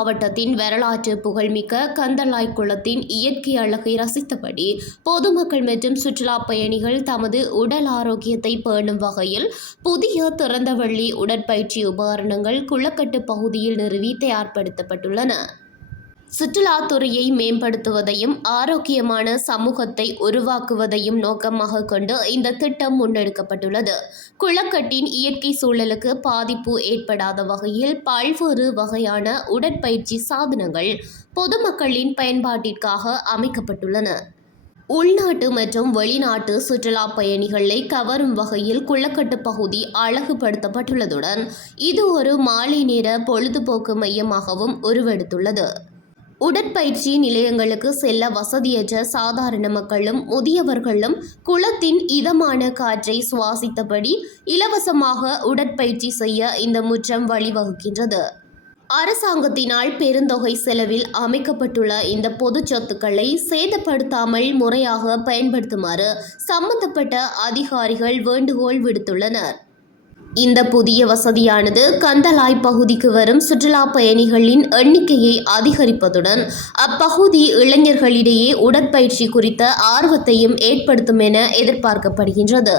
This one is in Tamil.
மாவட்டத்தின் வரலாற்று புகழ்மிக்க கந்தளாய் குளத்தின் இயற்கை அழகை ரசித்தபடி பொதுமக்கள் மற்றும் சுற்றுலா பயணிகள் தமது உடல் ஆரோக்கியத்தை பேணும் வகையில் புதிய திறந்தவெளி உடற்பயிற்சி உபகரணங்கள் குளக்கட்டு பகுதியில் நிறுவி தயார்படுத்தப்பட்டுள்ளன. சுற்றுலாத்துறையை மேம்படுத்துவதையும் ஆரோக்கியமான சமூகத்தை உருவாக்குவதையும் நோக்கமாக கொண்டு இந்த திட்டம் முன்னெடுக்கப்பட்டுள்ளது. குளக்கட்டின் இயற்கை சூழலுக்கு பாதிப்பு ஏற்படாத வகையில் பல்வேறு வகையான உடற்பயிற்சி சாதனங்கள் பொதுமக்களின் பயன்பாட்டிற்காக அமைக்கப்பட்டுள்ளன. உள்நாட்டு மற்றும் வெளிநாட்டு சுற்றுலா பயணிகளை கவரும் வகையில் குளக்கட்டு பகுதி அழகுபடுத்தப்பட்டுள்ளதுடன் இது ஒரு மாலை நேர பொழுதுபோக்கு மையமாகவும் உருவெடுத்துள்ளது. உடற்பயிற்சி நிலையங்களுக்கு செல்ல வசதியற்ற சாதாரண மக்களும் முதியவர்களும் குளத்தின் இதமான காற்றை சுவாசித்தபடி இலவசமாக உடற்பயிற்சி செய்ய இந்த முற்றம் வழிவகுக்கின்றது. அரசாங்கத்தினால் பெருந்தொகை செலவில் அமைக்கப்பட்டுள்ள இந்த பொது சொத்துக்களை சேதப்படுத்தாமல் முறையாக பயன்படுத்துமாறு சம்பந்தப்பட்ட அதிகாரிகள் வேண்டுகோள் விடுத்துள்ளனர். இந்த புதிய வசதியானது கந்தளாய் பகுதிக்கு வரும் சுற்றுலா பயணிகளின் எண்ணிக்கையை அதிகரிப்பதுடன் அப்பகுதி இளைஞர்களிடையே உடற்பயிற்சி குறித்த ஆர்வத்தையும் ஏற்படுத்தும் என எதிர்பார்க்கப்படுகின்றது.